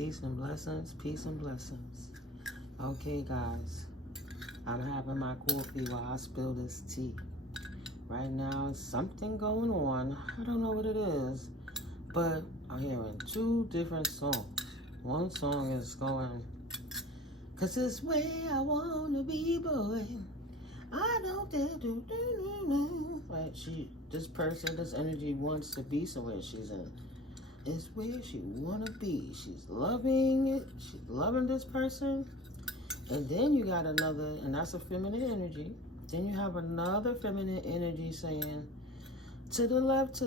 Peace and blessings. Peace and blessings. Okay, guys. I'm having my coffee while I spill this tea. Right now, something going on. I don't know what it is, but I'm hearing two different songs. One song is going, 'cause it's where I wanna be, boy. I don't do. Right? This person, this energy wants to be somewhere she's in. It's where she wanna be. She's loving it. She's loving this person. And then you got another, and that's a feminine energy. Then you have another feminine energy saying, to the left,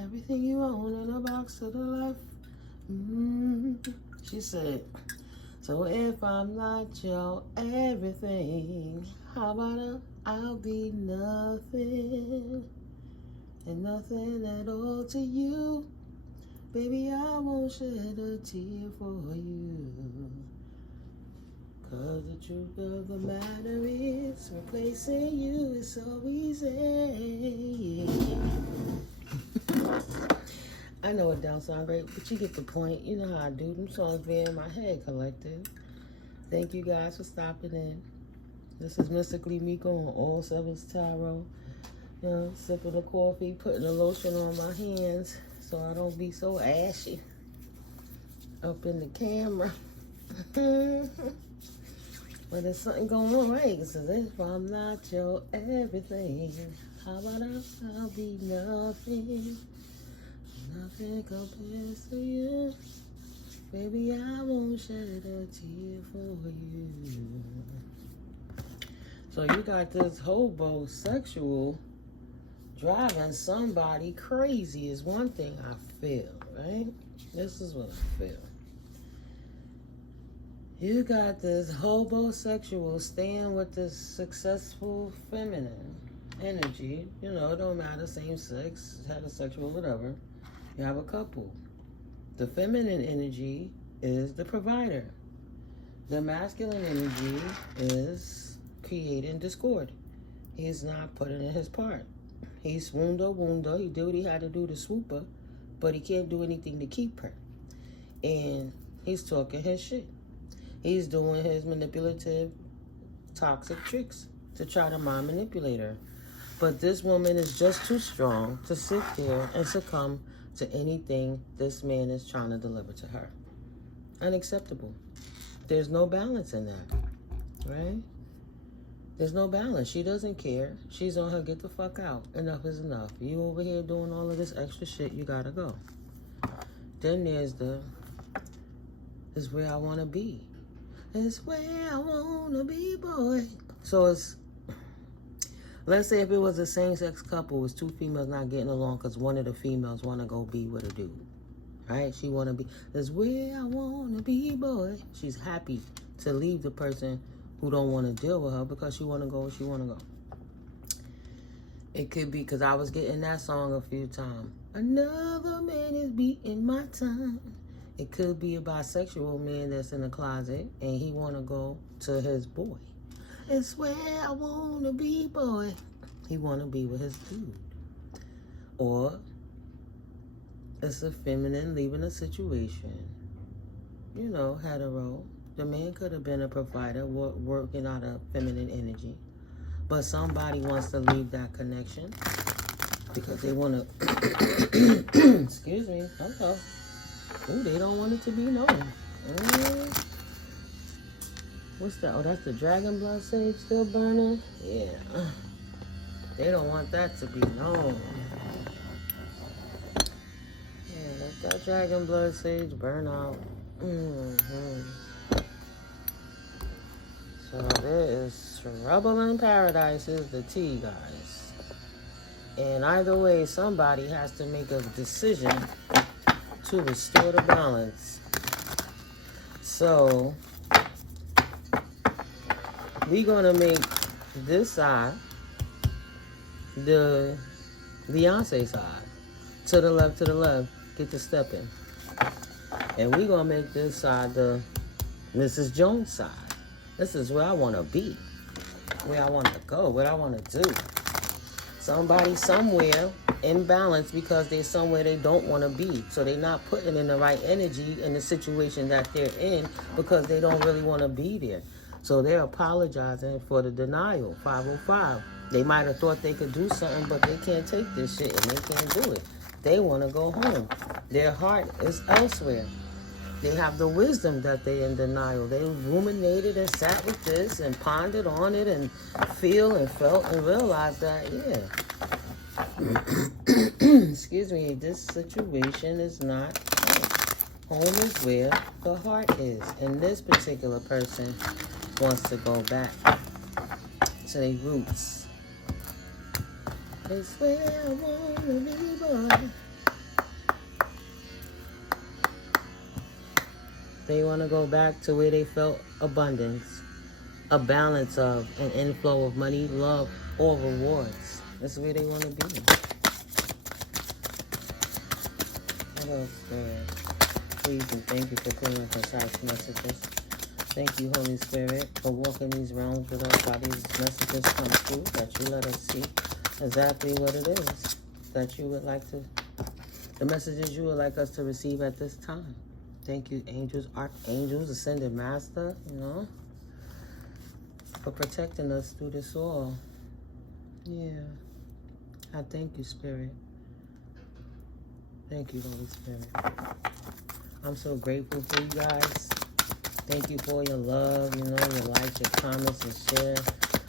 everything you own in a box to the left. She said, so if I'm not your everything, how about I'll be nothing, and nothing at all to you. Baby, I won't shed a tear for you. 'Cause the truth of the matter is, replacing you is so easy. I know it don't sound great, but you get the point. You know how I do. Them songs be in my head collective. Thank you guys for stopping in. This is Mystically Miko on All Sevens Tarot. You know, sipping the coffee, putting the lotion on my hands so I don't be so ashy up in the camera. But there's something going on, right? Because if I'm not your everything, how about I'll be nothing? Nothing compares to you. Baby, I won't shed a tear for you. So you got this homosexual driving somebody crazy is one thing I feel, right? This is what I feel. You got this homosexual staying with this successful feminine energy. You know, it don't matter, same sex, heterosexual, whatever. You have a couple. The feminine energy is the provider. The masculine energy is creating discord. He's not putting in his part. He's wounda. He did what he had to do to swoop her, but he can't do anything to keep her. And he's talking his shit. He's doing his manipulative, toxic tricks to try to mind manipulate her. But this woman is just too strong to sit there and succumb to anything this man is trying to deliver to her. Unacceptable. There's no balance in that, right? There's no balance. She doesn't care. She's on her get the fuck out. Enough is enough. You over here doing all of this extra shit, you gotta go. Then there's is where I wanna be. It's where I wanna be, boy. So it's, let's say if it was a same-sex couple, it was two females not getting along because one of the females want to go be with a dude, right? She want to be, it's where I want to be, boy. She's happy to leave the person who don't want to deal with her because she want to go where she want to go. It could be, because I was getting that song a few times. Another man is beating my time. It could be a bisexual man that's in the closet and he want to go to his boy. It's where I want to be, boy. He want to be with his dude. Or it's a feminine leaving a situation. You know, hetero. The man could have been a provider working out of feminine energy. But somebody wants to leave that connection because they want to, excuse me, hello. Ooh, they don't want it to be known. What's that? Oh, that's the dragon blood sage still burning? Yeah. They don't want that to be known. Yeah, let that dragon blood sage burn out. So there is trouble in paradise is the tea, guys. And either way, somebody has to make a decision to restore the balance. So we're gonna make this side the Beyonce side. To the left, get to stepping. And we're gonna make this side the Mrs. Jones side. This is where I wanna be, where I wanna go, what I wanna do. Somebody somewhere imbalanced because they're somewhere they don't want to be. So they're not putting in the right energy in the situation that they're in because they don't really want to be there. So they're apologizing for the denial. 505. They might have thought they could do something, but they can't take this shit and they can't do it. They want to go home. Their heart is elsewhere. They have the wisdom that they're in denial. They ruminated and sat with this and pondered on it and feel and felt and realized that, yeah, excuse me, this situation is not home. Home is where the heart is. And this particular person wants to go back to their roots. It's where I want to be, boy. They want to go back to where they felt abundance, a balance of an inflow of money, love, or rewards. That's where they want to be. What else there? Please and thank you for clear and concise messages. Thank you, Holy Spirit, for walking these realms with us while these messages come through, that you let us see exactly what it is that you would like to, the messages you would like us to receive at this time. Thank you, angels, archangels, ascended master, you know, for protecting us through this all. Yeah. I thank you, Spirit. Thank you, Holy Spirit. I'm so grateful for you guys. Thank you for your love, you know, your likes, your comments, and share.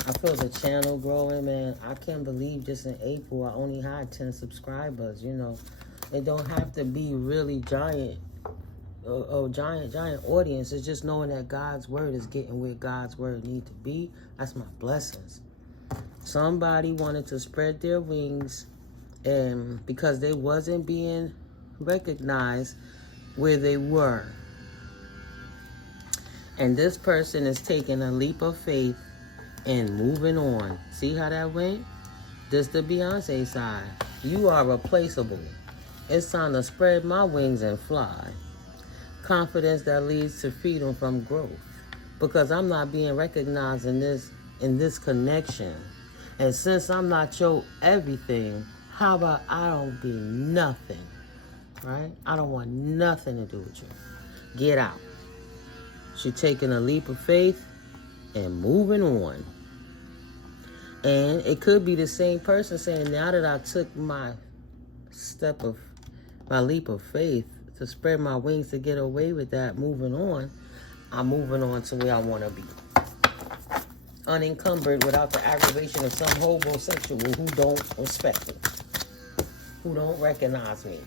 I feel the channel growing, man. I can't believe just in April I only had 10 subscribers, you know. It don't have to be really giant. Giant audience. Is just knowing that God's word is getting where God's word need to be. That's my blessings. Somebody wanted to spread their wings, and because they wasn't being recognized where they were, and this person is taking a leap of faith and moving on. See how that went? This the Beyonce side. You are replaceable. It's time to spread my wings and fly. Confidence that leads to freedom from growth, because I'm not being recognized in this connection. And since I'm not your everything, how about I don't be nothing, right? I don't want nothing to do with you. Get out. She's taking a leap of faith and moving on. And it could be the same person saying, now that I took my leap of faith to spread my wings to get away with that, moving on, I'm moving on to where I want to be. Unencumbered, without the aggravation of some homosexual who don't respect me, who don't recognize me,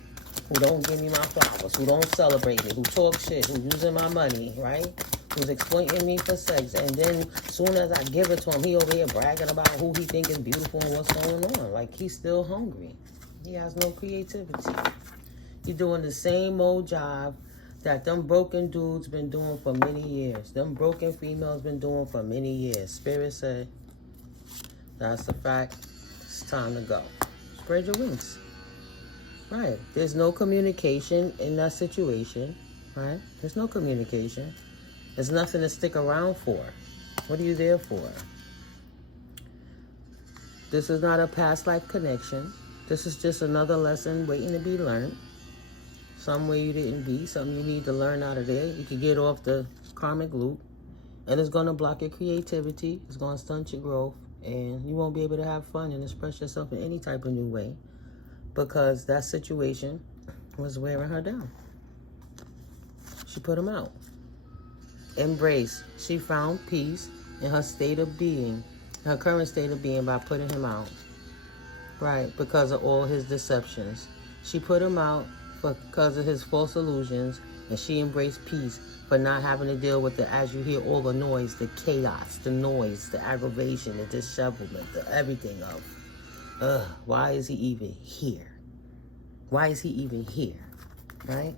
who don't give me my flowers, who don't celebrate me, who talk shit, who's using my money, right? Who's exploiting me for sex. And then as soon as I give it to him, he over here bragging about who he think is beautiful and what's going on. Like he's still hungry. He has no creativity. You're doing the same old job that them broken dudes been doing for many years. Them broken females been doing for many years. Spirit said, that's a fact. It's time to go. Spread your wings. Right. There's no communication in that situation. Right? There's no communication. There's nothing to stick around for. What are you there for? This is not a past life connection. This is just another lesson waiting to be learned. Somewhere you didn't be, something you need to learn out of there. You can get off the karmic loop, and it's going to block your creativity. It's going to stunt your growth, and you won't be able to have fun and express yourself in any type of new way, because that situation was wearing her down. She put him out. Embrace. She found peace in her state of being, her current state of being, by putting him out. Right, because of all his deceptions. She put him out because of his false illusions, and she embraced peace for not having to deal with the, as you hear all the noise, the chaos, the noise, the aggravation, the dishevelment, the everything of, why is he even here? Why is he even here? Right?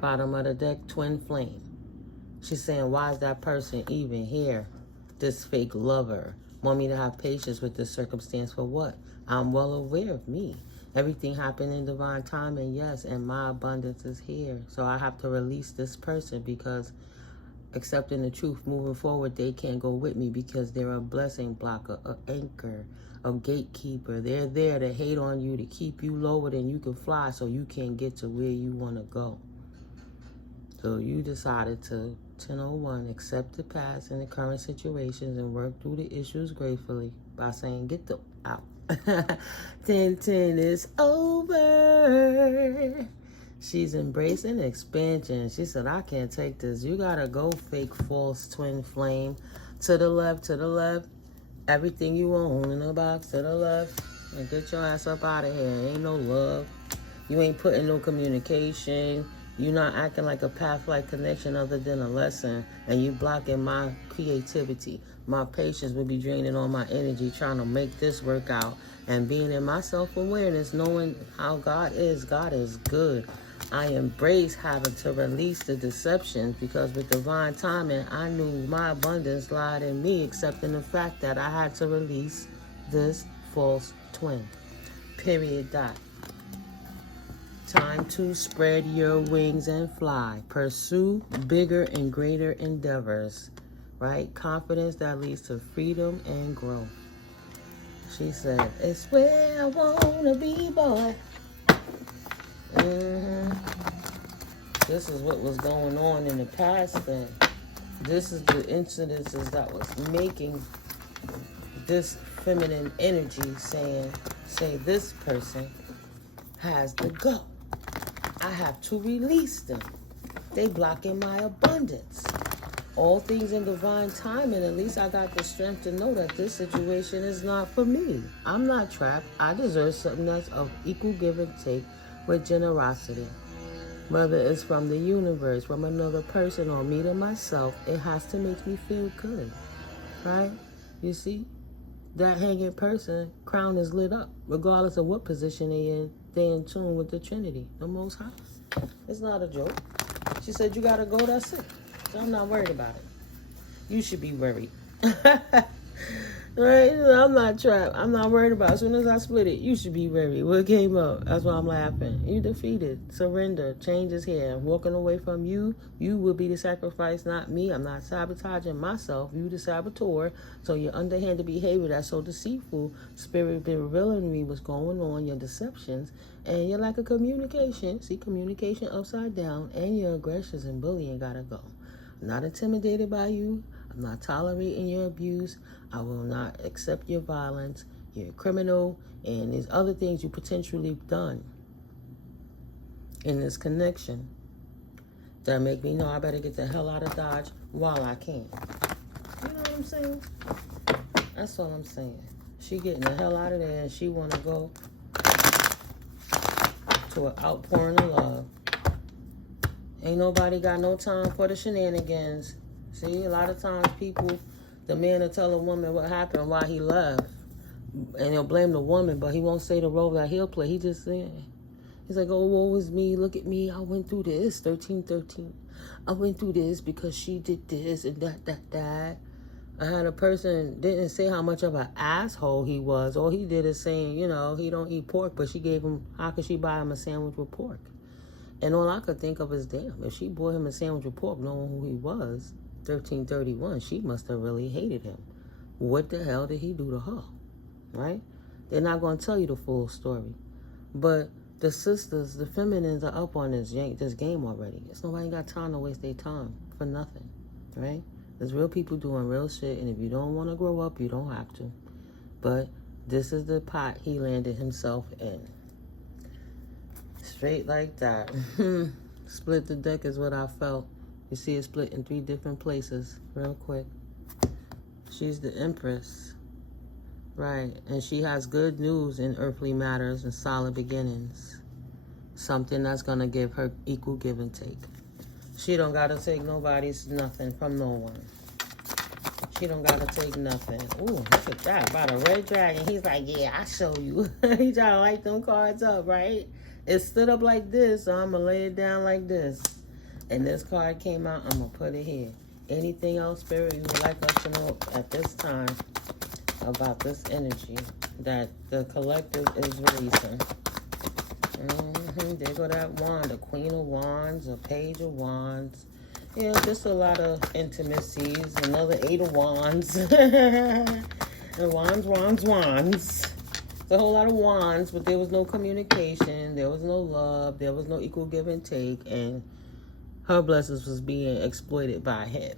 Bottom of the deck, twin flame. She's saying, why is that person even here? This fake lover. Want me to have patience with this circumstance for what? I'm well aware of me. Everything happened in divine time, and yes, and my abundance is here. So I have to release this person because accepting the truth, moving forward, they can't go with me because they're a blessing blocker, an anchor, a gatekeeper. They're there to hate on you, to keep you lower than you can fly so you can't get to where you want to go. So you decided to, 1001, accept the past and the current situations and work through the issues gratefully by saying, get the out. 1010 is over. She's embracing expansion. She said, I can't take this. You gotta go, fake false twin flame. To the left, to the left. Everything you own in a box, to the left. And get your ass up out of here. Ain't no love. You ain't putting no communication. You're not acting like a path-like connection other than a lesson. And you blocking my creativity. My patience will be draining all my energy trying to make this work out. And being in my self-awareness, knowing how God is good. I embrace having to release the deception because with divine timing, I knew my abundance lied in me, accepting the fact that I had to release this false twin. Period. Dot. Time to spread your wings and fly. Pursue bigger and greater endeavors. Right? Confidence that leads to freedom and growth. She said, it's where I wanna be, boy. This is what was going on in the past then. This is the incidences that was making this feminine energy say this person has to go. I have to release them. They blocking my abundance. All things in divine time, and at least I got the strength to know that this situation is not for me. I'm not trapped. I deserve something that's of equal give and take with generosity. Whether it's from the universe, from another person, or me to myself, it has to make me feel good, right? You see, that hanging person, crown is lit up, regardless of what position they in tune with the Trinity, the Most High. It's not a joke. She said, you gotta go, that's it. So I'm not worried about it. You should be worried. Right? I'm not trapped. I'm not worried about it. As soon as I split it, you should be worried. What came up? That's why I'm laughing. You defeated. Surrender. Change is here. Walking away from you, you will be the sacrifice, not me. I'm not sabotaging myself. You the saboteur. So your underhanded behavior that's so deceitful, spirit been revealing to me what's going on, your deceptions, and your lack of communication. See, communication upside down, and your aggressions and bullying gotta go. I'm not intimidated by you. I'm not tolerating your abuse. I will not accept your violence. You're a criminal, and there's other things you potentially done in this connection that make me know I better get the hell out of Dodge while I can. You know what I'm saying? That's all I'm saying. She getting the hell out of there, and she want to go to an outpouring of love. Ain't nobody got no time for the shenanigans. See, a lot of times people, the man will tell a woman what happened, why he left, and he'll blame the woman, but he won't say the role that he'll play. He just say, he's like, oh, woe is me, look at me, I went through this, 1313. I went through this because she did this and that. I had a person, didn't say how much of an asshole he was. All he did is saying, you know, he don't eat pork, but she gave him, how could she buy him a sandwich with pork? And all I could think of is, damn, if she bought him a sandwich with pork, knowing who he was, 1331, she must have really hated him. What the hell did he do to her? Right? They're not going to tell you the full story. But the sisters, the feminines are up on this game already. It's nobody got time to waste their time for nothing. Right? There's real people doing real shit, and if you don't want to grow up, you don't have to. But this is the pot he landed himself in. Straight like that. Split the deck is what I felt. You see it split in 3 different places, real quick. She's the Empress, right? And she has good news in earthly matters and solid beginnings. Something that's going to give her equal give and take. She don't got to take nobody's nothing from no one. She don't got to take nothing. Ooh, look at that. About a red dragon. He's like, yeah, I'll show you. He trying to light them cards up, right? It stood up like this, so I'm going to lay it down like this. And this card came out, I'm going to put it here. Anything else, Spirit, you would like us to know at this time about this energy that the collective is releasing? There go that wand, the Queen of Wands, a Page of Wands. Yeah, just a lot of intimacies. Another 8 of Wands. And wands. It's a whole lot of wands, but there was no communication. There was no love. There was no equal give and take. And her blessings was being exploited by him.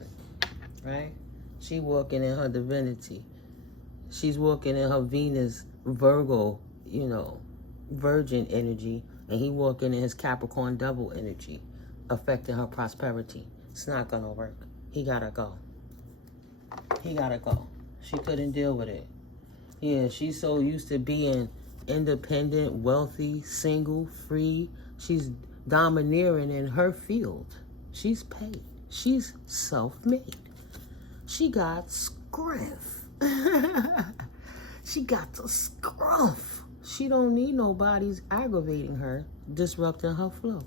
Right? She walking in her divinity. She's walking in her Venus, Virgo, Virgin energy. And he walking in his Capricorn double energy, affecting her prosperity. It's not going to work. He got to go. He got to go. She couldn't deal with it. Yeah, she's so used to being independent, wealthy, single, free. She's domineering in her field. She's paid. She's self-made. She got scruff. She got the scruff. She don't need nobody's aggravating her, disrupting her flow.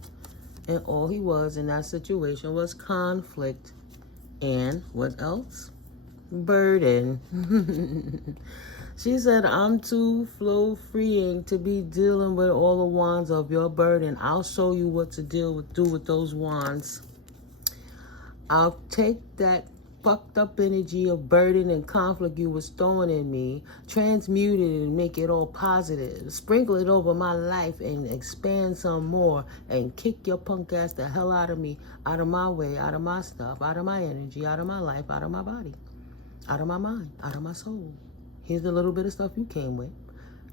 And all he was in that situation was conflict. And what else? Burden. She said, I'm too flow freeing to be dealing with all the wands of your burden. I'll show you what to do with those wands. I'll take that fucked up energy of burden and conflict you was throwing in me, transmute it and make it all positive, sprinkle it over my life and expand some more, and kick your punk ass the hell out of me, out of my way, out of my stuff, out of my energy, out of my life, out of my body, out of my mind, out of my soul. Here's the little bit of stuff you came with.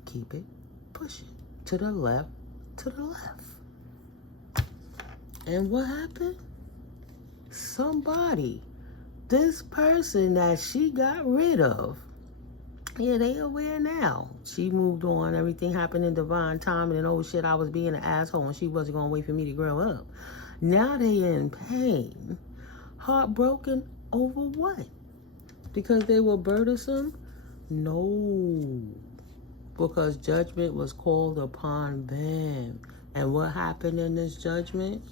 Keep it, push it to the left, to the left. And what happened? Somebody, this person that she got rid of, yeah, they aware now. She moved on. Everything happened in divine time. And oh shit, I was being an asshole and she wasn't going to wait for me to grow up. Now they in pain. Heartbroken over what? Because they were burdensome? No. Because judgment was called upon them. And what happened in this judgment?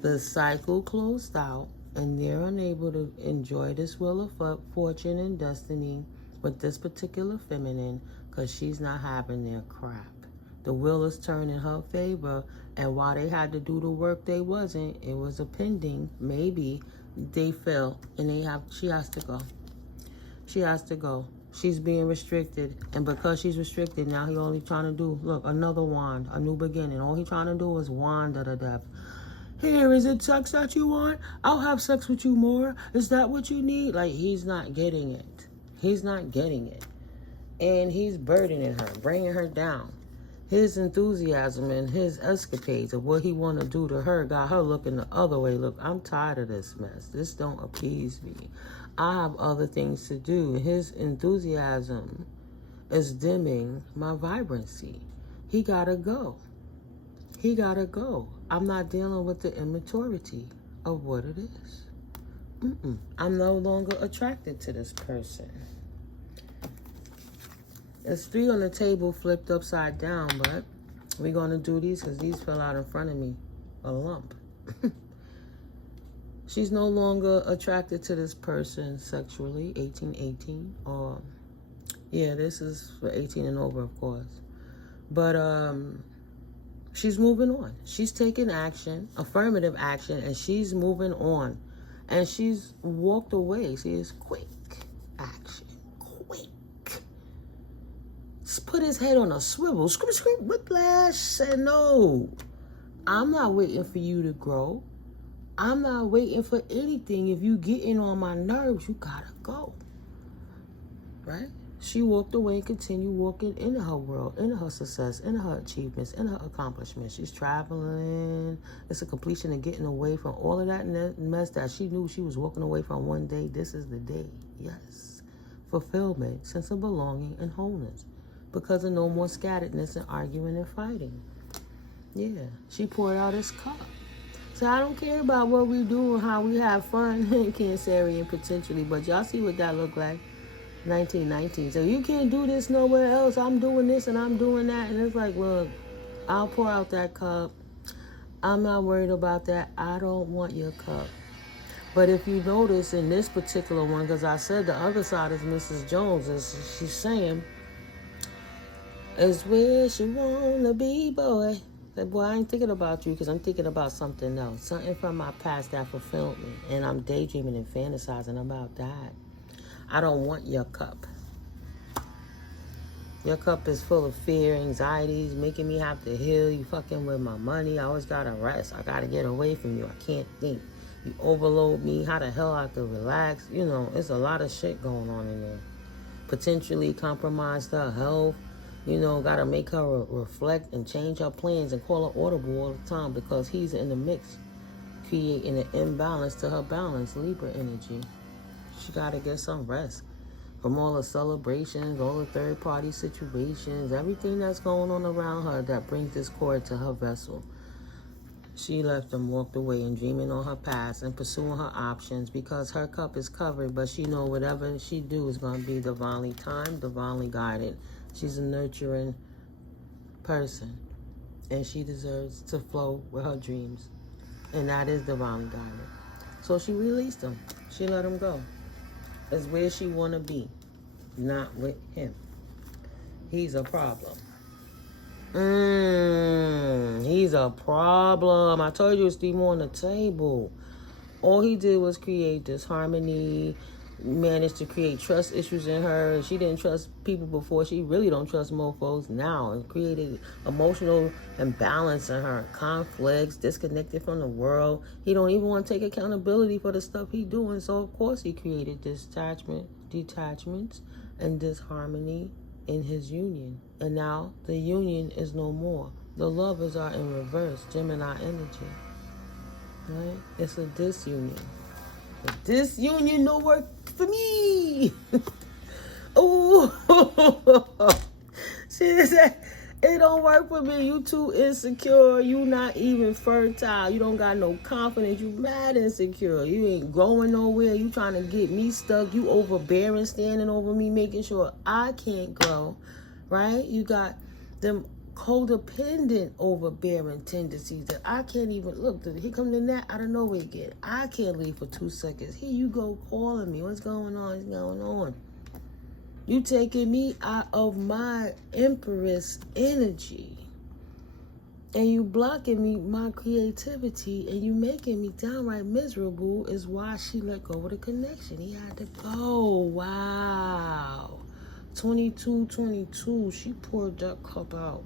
The cycle closed out. And they're unable to enjoy this wheel of fortune and destiny with this particular feminine because she's not having their crap. The wheel is turning in her favor, and while they had to do the work, they wasn't. It was a pending. Maybe they fell, and she has to go. She has to go. She's being restricted, and because she's restricted, now he only trying to do, look, another wand, a new beginning. All he trying to do is wand to the death. Here, is it sex that you want? I'll have sex with you more. Is that what you need? Like, he's not getting it. He's not getting it. And he's burdening her, bringing her down. His enthusiasm and his escapades of what he want to do to her got her looking the other way. Look, I'm tired of this mess. This don't appease me. I have other things to do. His enthusiasm is dimming my vibrancy. He gotta go. He gotta go. I'm not dealing with the immaturity of what it is. I'm no longer attracted to this person. There's 3 on the table flipped upside down, but we're going to do these because these fell out in front of me. A lump. She's no longer attracted to this person sexually, 18, or, yeah, this is for 18 and over, of course. But, she's moving on. She's taking action, affirmative action, and she's moving on. And she's walked away. See, it's quick action. Quick. Just put his head on a swivel. Scream, whiplash. Said, no. I'm not waiting for you to grow. I'm not waiting for anything. If you get in on my nerves, you gotta go. Right? She walked away and continued walking into her world, into her success, into her achievements, into her accomplishments. She's traveling. It's a completion of getting away from all of that mess that she knew she was walking away from one day. This is the day. Yes. Fulfillment, sense of belonging, and wholeness. Because of no more scatteredness and arguing and fighting. Yeah. She poured out his cup. So I don't care about what we do and how we have fun, Cancerian potentially, but y'all see what that looked like. 1919. So you can't do this nowhere else. I'm doing this and I'm doing that. And it's like, look, I'll pour out that cup. I'm not worried about that. I don't want your cup. But if you notice in this particular one, because I said the other side is Mrs. Jones, as she's saying, is where she wanna be, boy. Like, boy, I ain't thinking about you because I'm thinking about something else. Something from my past that fulfilled me. And I'm daydreaming and fantasizing about that. I don't want your cup. Your cup is full of fear, anxieties, making me have to heal. You fucking with my money. I always gotta rest. I gotta get away from you. I can't think. You overload me. How the hell I could relax? You know, it's a lot of shit going on in there. Potentially compromise her health. You know, gotta make her reflect and change her plans and call her audible all the time because he's in the mix, creating an imbalance to her balance, Libra energy. She gotta get some rest from all the celebrations, all the third-party situations, everything that's going on around her that brings discord to her vessel. She left and walked away and dreaming on her past and pursuing her options because her cup is covered, but she know whatever she do is going to be divinely timed, divinely guided. She's a nurturing person, and she deserves to flow with her dreams, and that is divinely guided. So she released him. She let him go. It's where she want to be, not with him. He's a problem. He's a problem. I told you it's the more on the table. All he did was create disharmony, managed to create trust issues in her. She didn't trust people before. She really don't trust mofos now. It created emotional imbalance in her, conflicts, disconnected from the world. He don't even want to take accountability for the stuff he doing. So of course he created detachments, and disharmony in his union. And now the union is no more. The lovers are in reverse, Gemini energy. Right? It's a disunion. This union no work for me. Oh, she said, it don't work for me. You too insecure. You not even fertile. You don't got no confidence. You mad insecure. You ain't growing nowhere. You trying to get me stuck. You overbearing, standing over me, making sure I can't grow. Right? You got them codependent overbearing tendencies that I can't even look. Here come the net out of nowhere again. I can't leave for 2 seconds. Here you go calling me. What's going on? What's going on? You taking me out of my empress energy, and you blocking me my creativity, and you making me downright miserable. Is why she let go of the connection. He had to go. Wow. 22, she poured that cup out.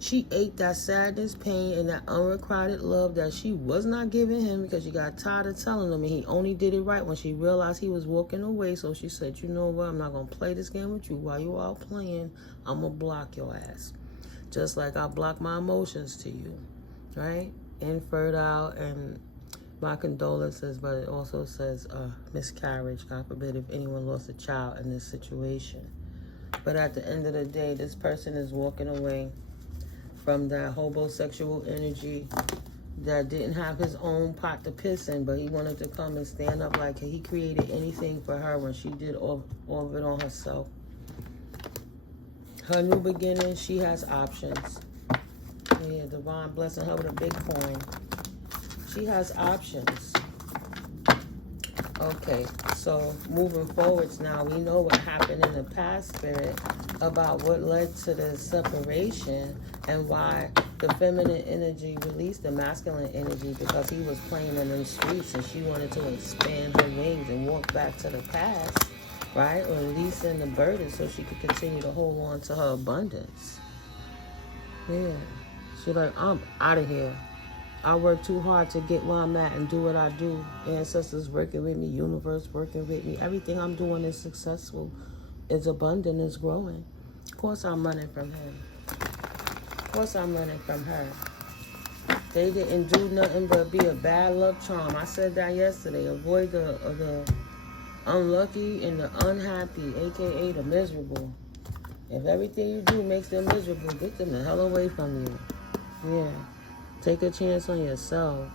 She ate that sadness, pain, and that unrequited love that she was not giving him because she got tired of telling him, and he only did it right when she realized he was walking away. So she said, you know what, I'm not going to play this game with you. While you all playing, I'm going to block your ass. Just like I block my emotions to you, right? Infertile, and my condolences, but it also says miscarriage. God forbid if anyone lost a child in this situation. But at the end of the day, this person is walking away from that homosexual energy that didn't have his own pot to piss in, but he wanted to come and stand up like he created anything for her when she did all of it on herself. Her new beginning, she has options. Yeah, divine blessing her with a big coin. She has options. Okay, so moving forwards now, we know what happened in the past, Spirit, about what led to the separation and why the feminine energy released the masculine energy, because he was playing in them streets and she wanted to expand her wings and walk back to the past, right? Or releasing the burden so she could continue to hold on to her abundance. Yeah. She's like, I'm out of here. I work too hard to get where I'm at and do what I do. Ancestors working with me, universe working with me. Everything I'm doing is successful, is abundant, is growing. Of course I'm running from him. Of course I'm running from her. They didn't do nothing but be a bad luck charm. I said that yesterday. Avoid the unlucky and the unhappy, aka the miserable. If everything you do makes them miserable, get them the hell away from you. Yeah. Take a chance on yourself.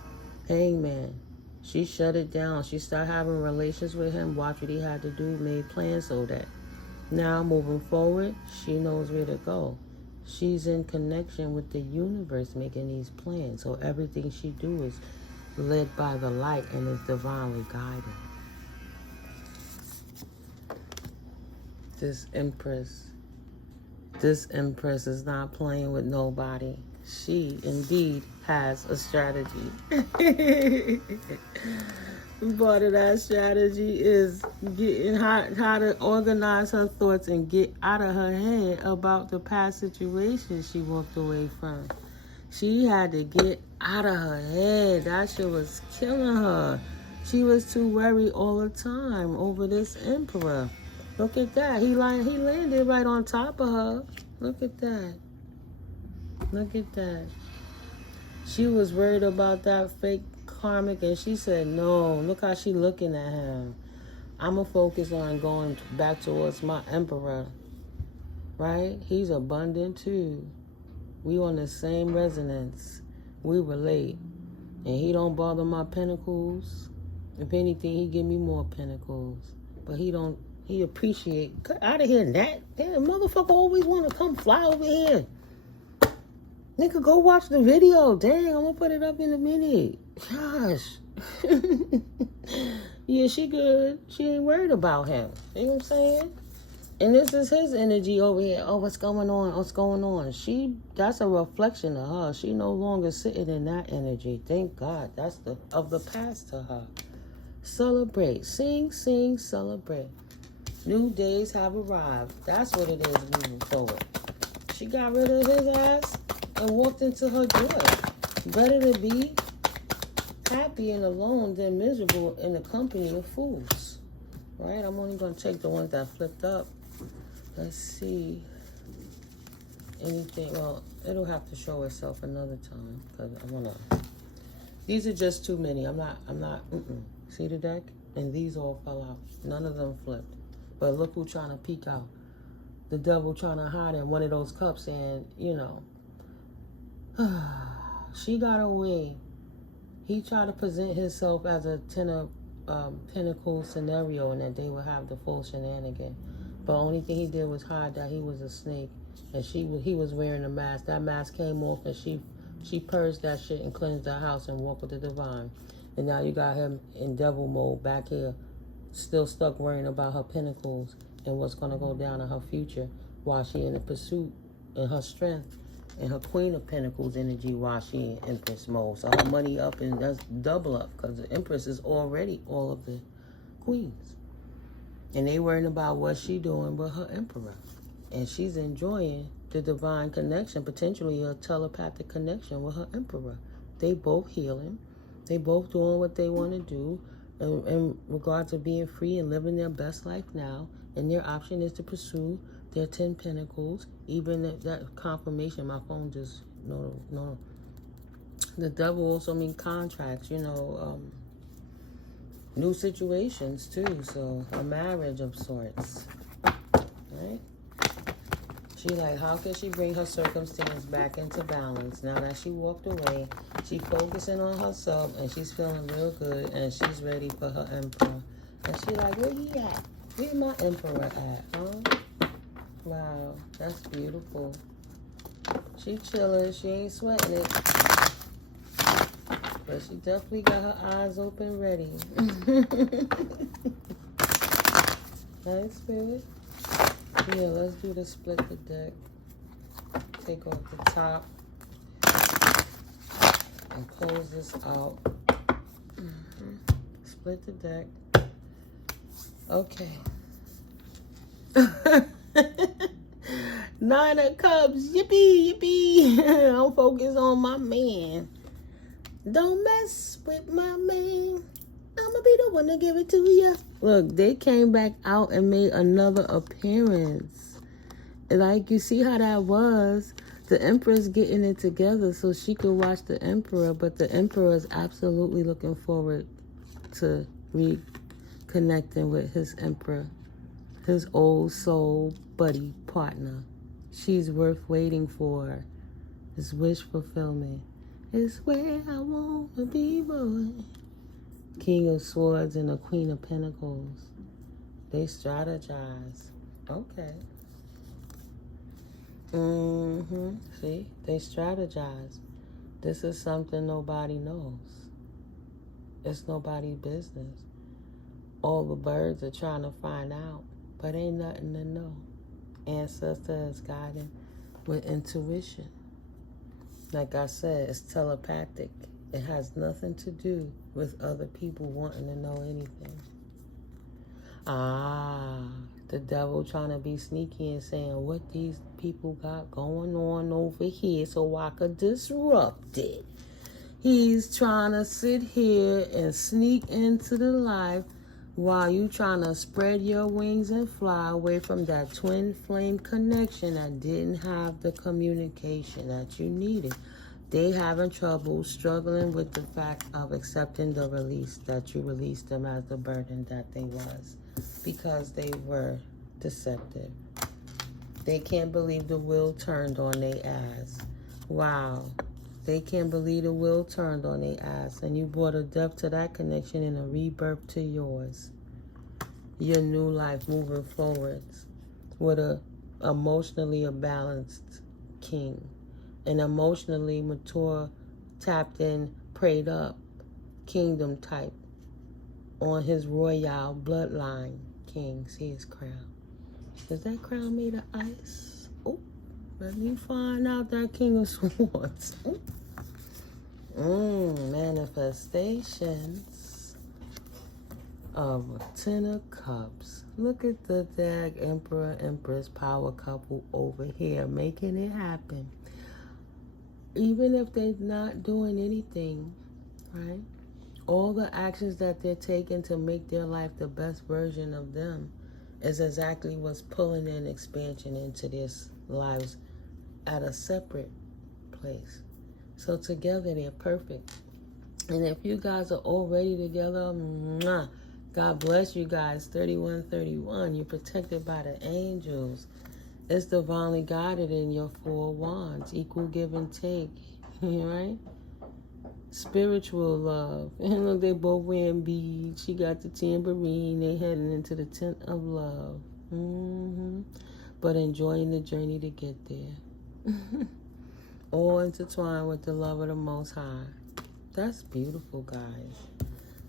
Hangman. She shut it down. She started having relations with him. Watch what he had to do. Made plans so that now moving forward, she knows where to go. She's in connection with the universe making these plans. So everything she do is led by the light and is divinely guided. This Empress is not playing with nobody. She indeed has a strategy. Part of that strategy is getting how to organize her thoughts and get out of her head about the past situation she walked away from. She had to get out of her head. That shit was killing her. She was too worried all the time over this emperor. Look at that. He landed right on top of her. Look at that. Look at that. She was worried about that fake karmic, and she said, no, look how she looking at him. I'm going to focus on going back towards my emperor. Right? He's abundant too. We on the same resonance. We relate. And he don't bother my pentacles. If anything, he give me more pentacles. But he appreciate. Get out of here, Nat. Damn, motherfucker always want to come fly over here. Nigga, go watch the video. Dang, I'm going to put it up in a minute. Gosh. Yeah, she good. She ain't worried about him. You know what I'm saying? And this is his energy over here. Oh, what's going on? What's going on? That's a reflection of her. She no longer sitting in that energy. Thank God. That's of the past to her. Celebrate. Sing, sing, celebrate. New days have arrived. That's what it is moving forward. She got rid of his ass and walked into her joy. Better to be happy and alone than miserable in the company of fools. Right? I'm only going to take the ones that flipped up. Let's see. Anything. Well, it'll have to show itself another time. Because I want to. These are just too many. I'm not. See the deck? And these all fell out. None of them flipped. But look who's trying to peek out. The devil trying to hide in one of those cups and, you know. She got away. He tried to present himself as a Ten of Pentacles scenario and that they would have the full shenanigan. But the only thing he did was hide that he was a snake. And he was wearing a mask. That mask came off and she purged that shit and cleansed the house and walked with the divine. And now you got him in devil mode back here, still stuck worrying about her pentacles and what's going to go down in her future while she in the pursuit and her strength and her Queen of Pentacles energy while she in Empress mode. So her money up and that's double up because the Empress is already all of the queens. And they worrying about what she doing with her Emperor. And she's enjoying the divine connection, potentially a telepathic connection with her Emperor. They both healing. They both doing what they want to do in regards to being free and living their best life now. And their option is to pursue their 10 Pentacles. Even that confirmation, my phone just, no. The devil also means contracts, new situations too. So a marriage of sorts, right? She like, how can she bring her circumstance back into balance? Now that she walked away, she focusing on herself and she's feeling real good and she's ready for her emperor. And she like, where he at? Where my emperor at, huh? Wow, that's beautiful. She chilling, she ain't sweating it. But she definitely got her eyes open ready. Nice, spirit. Yeah, let's do the split the deck. Take off the top and close this out. Split the deck. Okay. 9 of Cups. Yippee, yippee. I'm focused on my man. Don't mess with my man. I'ma be the one to give it to you. Look, they came back out and made another appearance. Like, you see how that was? The Empress getting it together so she could watch the Emperor, but the Emperor is absolutely looking forward to reconnecting with his Emperor, his old soul buddy partner. She's worth waiting for. It's wish fulfillment. It's where I want to be, boy. King of Swords and the Queen of Pentacles. They strategize. Okay. See? They strategize. This is something nobody knows. It's nobody's business. All the birds are trying to find out, but ain't nothing to know. Ancestor is guiding with intuition. Like I said, it's telepathic. It has nothing to do with other people wanting to know anything. The devil trying to be sneaky and saying what these people got going on over here so I could disrupt it. He's trying to sit here and sneak into the life while you trying to spread your wings and fly away from that twin flame connection that didn't have the communication that you needed. They having trouble struggling with the fact of accepting the release that you released them as the burden that they was, because they were deceptive. They can't believe the wheel turned on their ass. Wow. They can't believe the wheel turned on their ass, and you brought a death to that connection and a rebirth to yours. Your new life moving forwards with a emotionally balanced king, an emotionally mature, tapped in, prayed up kingdom type on his royal bloodline king. See his crown. Is that crown made of ice? Oh, let me find out that King of Swords. Manifestations of 10 of Cups. Look at the dag Emperor, Empress power couple over here making it happen. Even if they're not doing anything, right? All the actions that they're taking to make their life the best version of them is exactly what's pulling in expansion into their lives at a separate place. So together they're perfect. And if you guys are already together, mwah, God bless you guys. 3131, you're protected by the angels. It's divinely guided in your 4 wands. Equal give and take, right? Spiritual love. And look, they both wearing beads. She got the tambourine. They heading into the tent of love. But enjoying the journey to get there. All intertwined with the love of the Most High. That's beautiful, guys.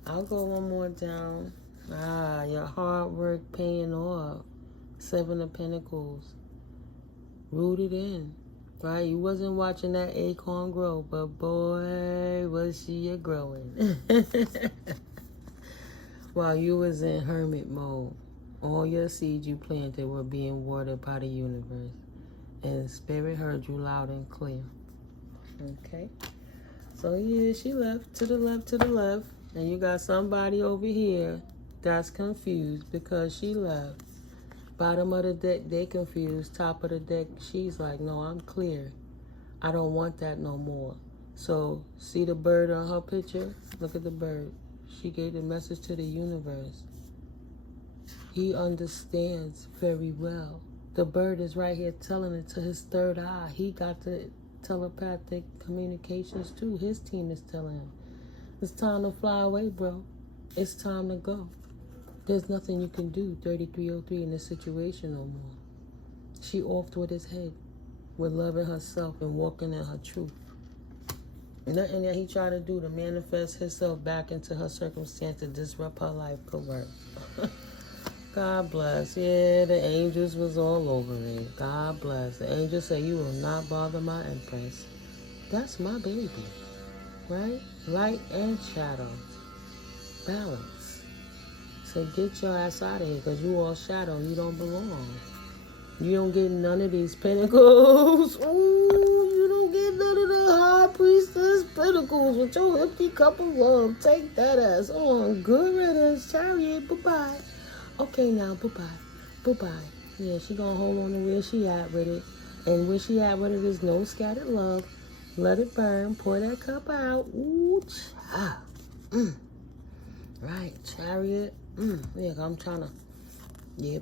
I'll go one more down. Your hard work paying off. 7 of Pentacles. Rooted in. Right? You wasn't watching that acorn grow, but boy, was she a growing. While you was in hermit mode, all your seeds you planted were being watered by the universe. And Spirit heard you loud and clear. Okay? So yeah, she left to the left, to the left. And you got somebody over here that's confused because she left. Bottom of the deck, they confused. Top of the deck, she's like, no, I'm clear. I don't want that no more. So, see the bird on her picture? Look at the bird. She gave the message to the universe. He understands very well. The bird is right here telling it to his third eye. He got the telepathic communications too. His team is telling him. It's time to fly away, bro. It's time to go. There's nothing you can do, 3303, in this situation no more. She offed with his head, with loving herself and walking in her truth. Nothing that he tried to do to manifest himself back into her circumstance to disrupt her life could work. God bless. Yeah, the angels was all over it. God bless. The angels say, you will not bother my empress. That's my baby. Right? Light and shadow. Balance. So get your ass out of here, because you all shadow. You don't belong. You don't get none of these pentacles. Ooh, you don't get none of the high priestess pentacles with your empty cup of love. Take that ass on. Good riddance, chariot. Bye-bye. Okay, now, bye-bye. Bye-bye. Yeah, she gonna hold on to where she at with it. And where she at with it is no scattered love. Let it burn. Pour that cup out. Ooh, child. Right, chariot. Yeah, I'm trying to,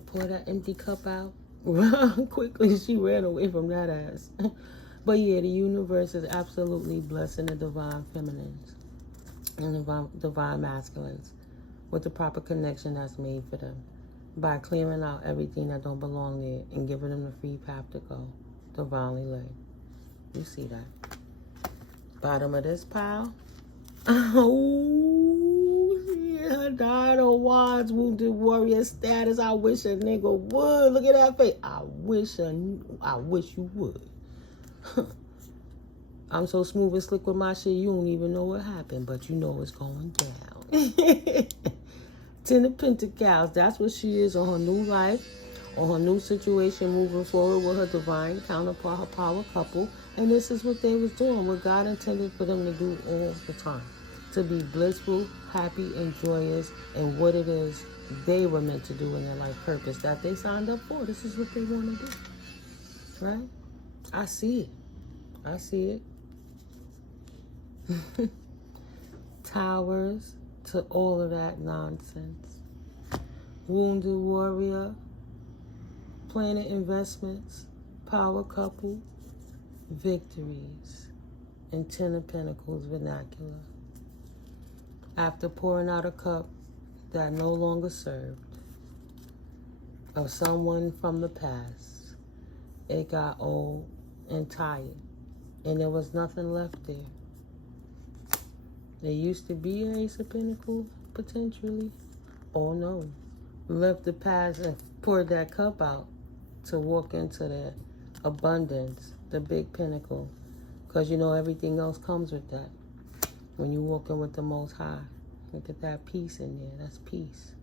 pour that empty cup out. Quickly, she ran away from that ass. But yeah, the universe is absolutely blessing the divine feminines and the divine masculines with the proper connection that's made for them by clearing out everything that don't belong there and giving them the free path to go, divinely led. You see that. Bottom of this pile. Her died on Wands, wounded warrior status. I wish a nigga would. Look at that face. I wish you would. I'm so smooth and slick with my shit, you don't even know what happened, but you know it's going down. 10 of Pentacles, that's what she is on her new life, on her new situation, moving forward with her divine counterpart, her power couple. And this is what they was doing, what God intended for them to do all the time. To be blissful, happy, and joyous in what it is they were meant to do in their life purpose that they signed up for. This is what they want to do. Right? I see it. I see it. Towers to all of that nonsense. Wounded warrior. Planet investments. Power couple. Victories. And 10 of Pentacles vernacular. After pouring out a cup that no longer served of someone from the past, it got old and tired, and there was nothing left there. There used to be an Ace of Pentacles, potentially. Oh no. Left the past and poured that cup out to walk into the abundance, the big pinnacle. Because you know everything else comes with that. When you're walking with the Most High, look at that peace in there. That's peace.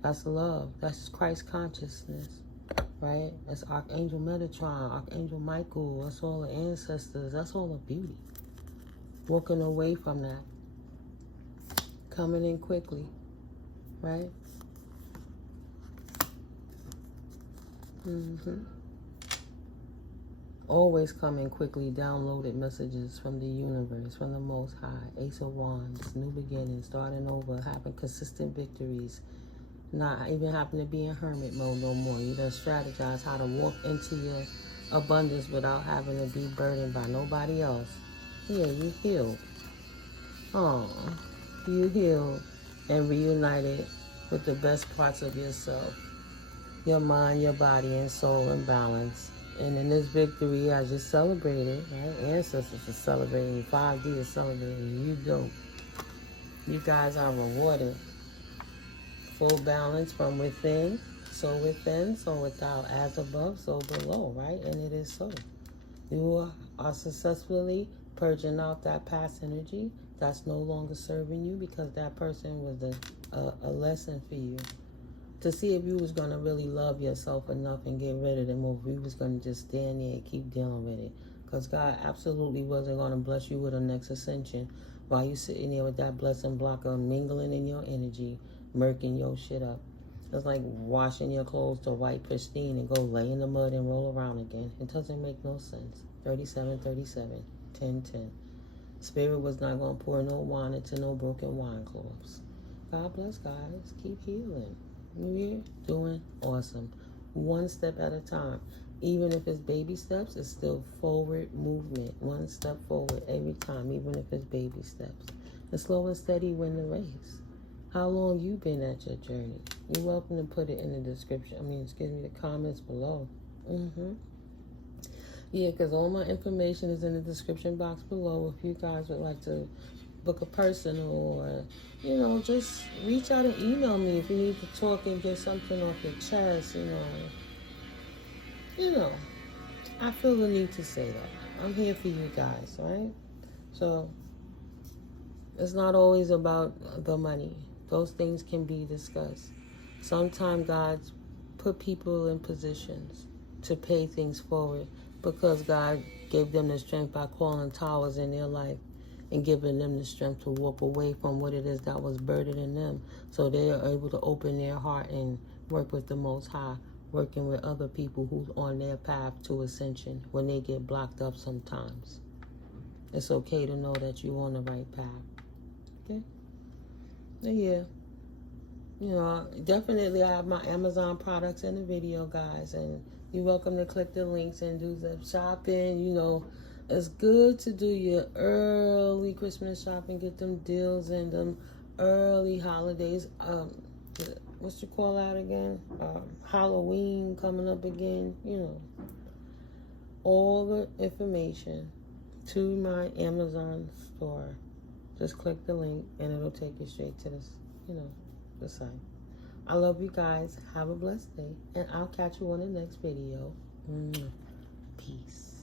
That's love. That's Christ consciousness, right? That's Archangel Metatron, Archangel Michael. That's all the ancestors. That's all the beauty. Walking away from that. Coming in quickly, right? Always coming quickly, downloaded messages from the universe, from the Most High. Ace of Wands, new beginnings, starting over, having consistent victories. Not even having to be in hermit mode no more. You just strategize how to walk into your abundance without having to be burdened by nobody else. Yeah, you healed. Oh, you healed and reunited with the best parts of yourself. Your mind, your body, and soul in balance. And in this victory, I just celebrated, right? Ancestors are celebrating. 5D is celebrating. You don't. You guys are rewarded. Full balance from within, so without, as above, so below, right? And it is so. You are successfully purging out that past energy that's no longer serving you because that person was a lesson for you. To see if you was going to really love yourself enough and get rid of them, or if you was going to just stand there and keep dealing with it. Because God absolutely wasn't going to bless you with a next ascension while you sitting there with that blessing blocker mingling in your energy, murking your shit up. It's like washing your clothes to white pristine and go lay in the mud and roll around again. It doesn't make no sense. 3737, 1010. Spirit was not going to pour no wine into no broken wine cloths. God bless, guys. Keep healing. We're doing awesome. One step at a time. Even if it's baby steps, it's still forward movement. One step forward every time, even if it's baby steps. And slow and steady win the race. How long you been at your journey? You're welcome to put it in the description. The comments below. Yeah, because all my information is in the description box below. If you guys would like to book a personal or, just reach out and email me if you need to talk and get something off your chest, I feel the need to say that. I'm here for you guys, right? So, it's not always about the money. Those things can be discussed. Sometimes God's put people in positions to pay things forward because God gave them the strength by calling towers in their life and giving them the strength to walk away from what it is that was burdening them, so they are able to open their heart and work with the Most High, working with other people who's on their path to ascension when they get blocked up sometimes. It's okay to know that you're on the right path. Okay? Yeah. Definitely I have my Amazon products in the video, guys, and you're welcome to click the links and do the shopping. It's good to do your early Christmas shopping, get them deals and them early holidays. What you call that again? Halloween coming up again. All the information to my Amazon store. Just click the link and it'll take you straight to this, the site. I love you guys. Have a blessed day, and I'll catch you on the next video. Peace.